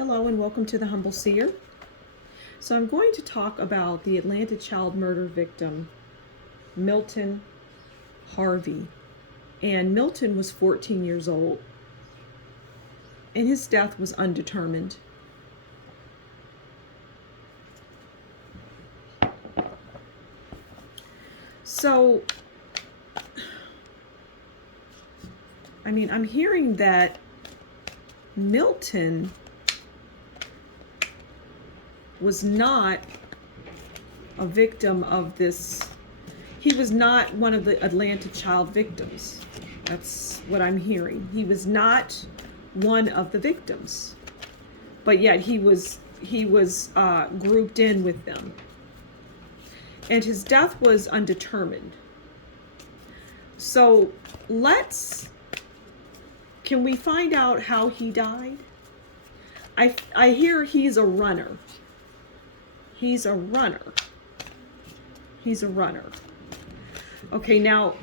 Hello and welcome to the Humble Seer. So I'm going to talk about the Atlanta child murder victim, Milton Harvey. And Milton was 14 years old, and his death was undetermined. So, I'm hearing that Milton was not a victim of this. He was not one of the Atlanta child victims. That's what I'm hearing. He was not one of the victims, but yet he was grouped in with them. And his death was undetermined. So can we find out how he died? I hear he's a runner. He's a runner. He's a runner. Okay, now,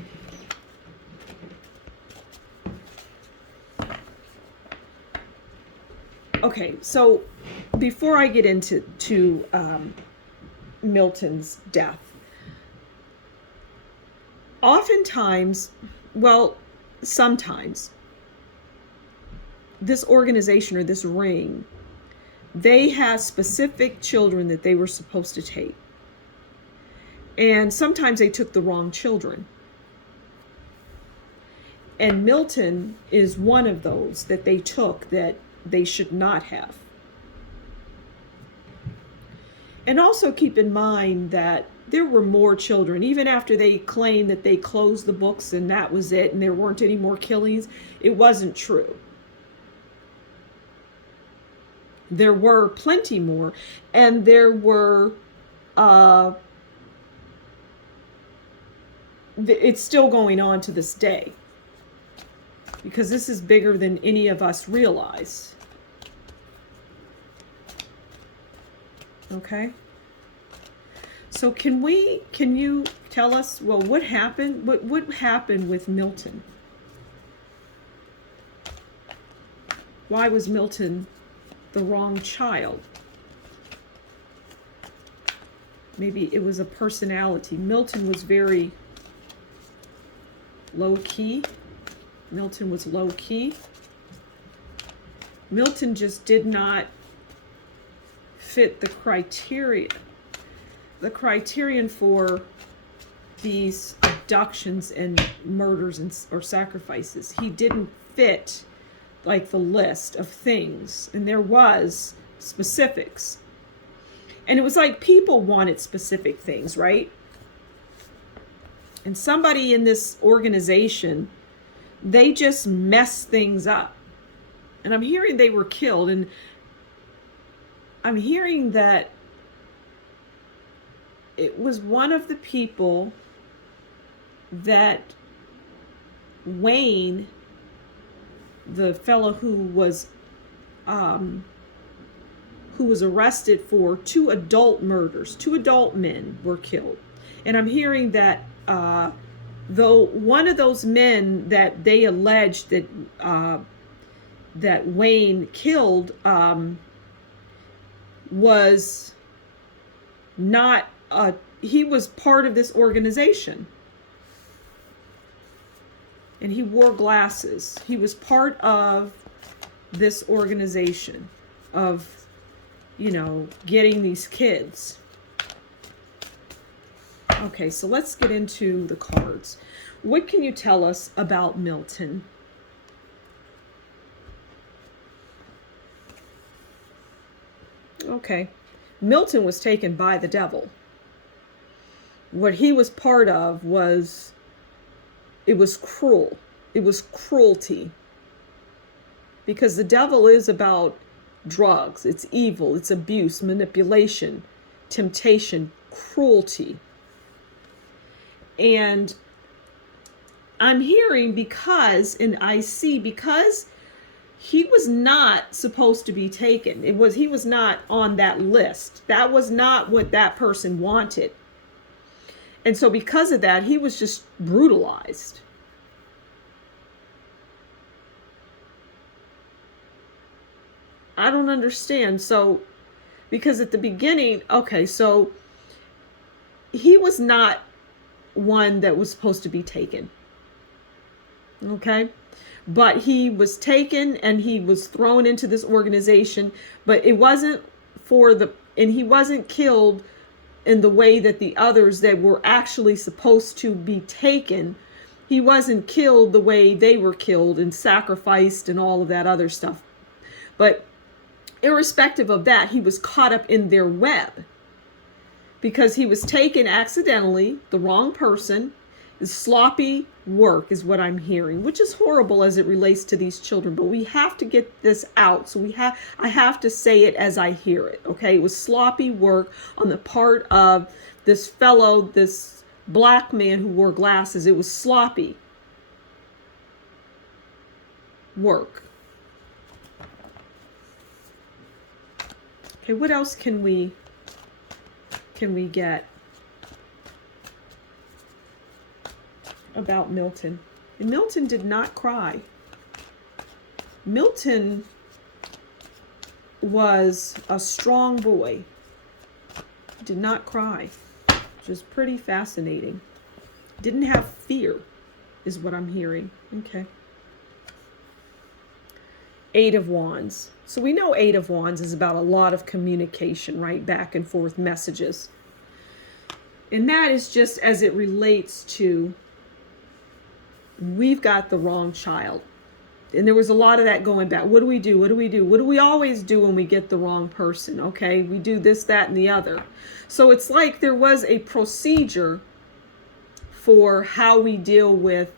so before I get into Milton's death, oftentimes, sometimes, this organization or this ring, they had specific children that they were supposed to take. And sometimes they took the wrong children. And Milton is one of those that they took that they should not have. And also keep in mind that there were more children. Even after they claimed that they closed the books and that was it and there weren't any more killings, it wasn't true. There were plenty more, and there were, it's still going on to this day, because this is bigger than any of us realize. Okay? So can you tell us, what happened? What happened with Milton? Why was Milton the wrong child? Maybe it was a personality. Milton was very low-key. Milton was low-key. Milton just did not fit the criteria. The criterion for these abductions and murders or sacrifices. He didn't fit like the list of things, and there was specifics, and it was like people wanted specific things, right? And somebody in this organization, they just messed things up. And I'm hearing they were killed, and I'm hearing that it was one of the people that Wayne, the fellow who was arrested for 2 adult murders, 2 adult men were killed. And I'm hearing that though one of those men that they alleged that Wayne killed was not he was part of this organization. And he wore glasses. He was part of this organization of, getting these kids. Okay, so let's get into the cards. What can you tell us about Milton? Okay, Milton was taken by the devil. What he was part of was, it was cruel. It was cruelty. Because the devil is about drugs. It's evil. It's abuse, manipulation, temptation, cruelty. And I'm hearing because he was not supposed to be taken. He was not on that list. That was not what that person wanted. And so because of that, he was just brutalized. I don't understand. So, because at the beginning, okay, so he was not one that was supposed to be taken. Okay? But he was taken and he was thrown into this organization, but it wasn't and he wasn't killed in the way that the others that were actually supposed to be taken, he wasn't killed the way they were killed and sacrificed and all of that other stuff. But irrespective of that, he was caught up in their web because he was taken accidentally, the wrong person. Sloppy work is what I'm hearing, which is horrible as it relates to these children, but we have to get this out. So I have to say it as I hear it. Okay. It was sloppy work on the part of this fellow, this black man who wore glasses. It was sloppy work. Okay. What else can we get about Milton? And Milton did not cry. Milton was a strong boy. Did not cry. Which is pretty fascinating. Didn't have fear, is what I'm hearing. Okay. Eight of Wands. So we know Eight of Wands is about a lot of communication, right? Back and forth messages. And that is just as it relates to we've got the wrong child. And there was a lot of that going back. What do we do? What do we do? What do we always do when we get the wrong person? Okay, we do this, that, and the other. So it's like there was a procedure for how we deal with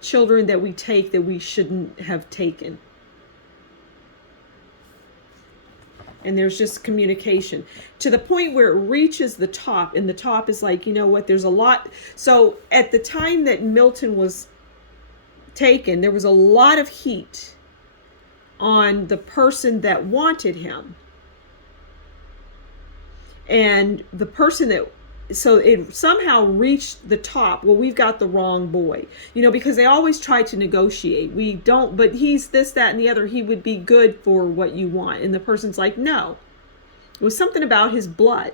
children that we take that we shouldn't have taken. And there's just communication to the point where it reaches the top, and the top is like, you know what, there's a lot. So at the time that Milton was taken, there was a lot of heat on the person that wanted him. And the person that, so it somehow reached the top. Well, we've got the wrong boy, you know, because they always try to negotiate. We don't, but he's this, that, and the other. He would be good for what you want. And the person's like, no. It was something about his blood.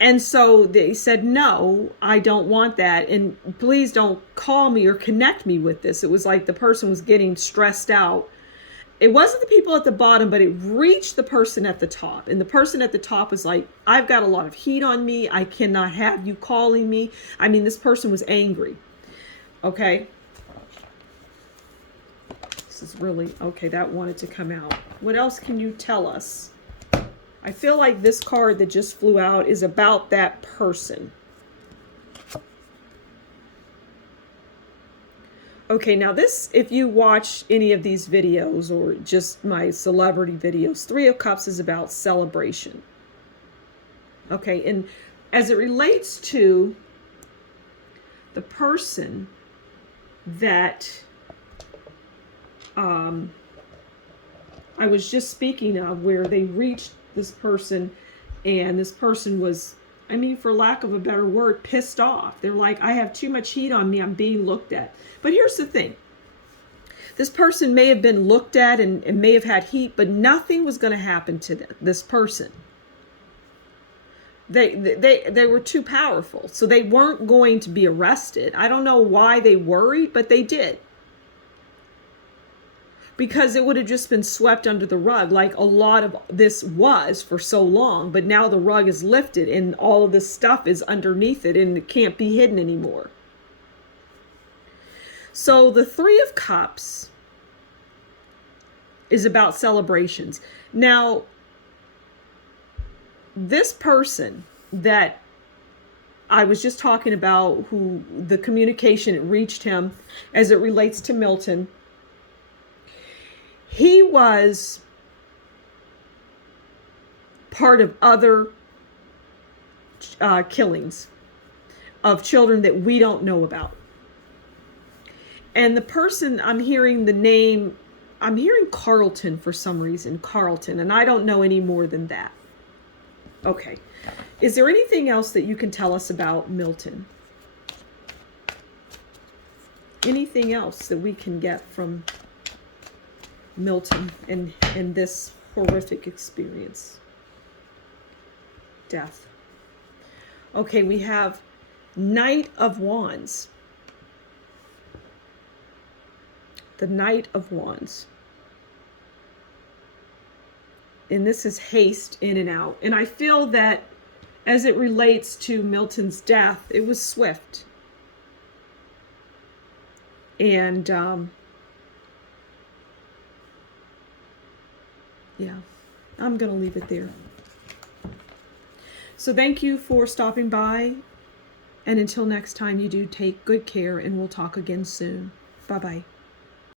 And so they said, no, I don't want that. And please don't call me or connect me with this. It was like the person was getting stressed out. It wasn't the people at the bottom, but it reached the person at the top. And the person at the top was like, I've got a lot of heat on me. I cannot have you calling me. I mean, this person was angry. Okay. This is really, okay, that wanted to come out. What else can you tell us? I feel like this card that just flew out is about that person. Okay, now this, if you watch any of these videos or just my celebrity videos, Three of Cups is about celebration. Okay, and as it relates to the person that I was just speaking of, where they reached this person and this person was, I mean, for lack of a better word, pissed off. They're like, I have too much heat on me. I'm being looked at. But here's the thing. This person may have been looked at and may have had heat, but nothing was going to happen to this person. They were too powerful. So they weren't going to be arrested. I don't know why they worried, but they did. Because it would have just been swept under the rug, like a lot of this was for so long. But now the rug is lifted and all of this stuff is underneath it and it can't be hidden anymore. So the Three of Cups is about celebrations. Now, this person that I was just talking about, who the communication reached him as it relates to Milton, he was part of other killings of children that we don't know about. And the person, I'm hearing the name, I'm hearing Carlton for some reason, Carlton, and I don't know any more than that. Okay. Is there anything else that you can tell us about Milton? Anything else that we can get from Milton in this horrific experience. Death. Okay, we have Knight of Wands. The Knight of Wands. And this is haste in and out. And I feel that as it relates to Milton's death, it was swift. And yeah, I'm going to leave it there. So thank you for stopping by. And until next time, you do take good care, and we'll talk again soon. Bye-bye.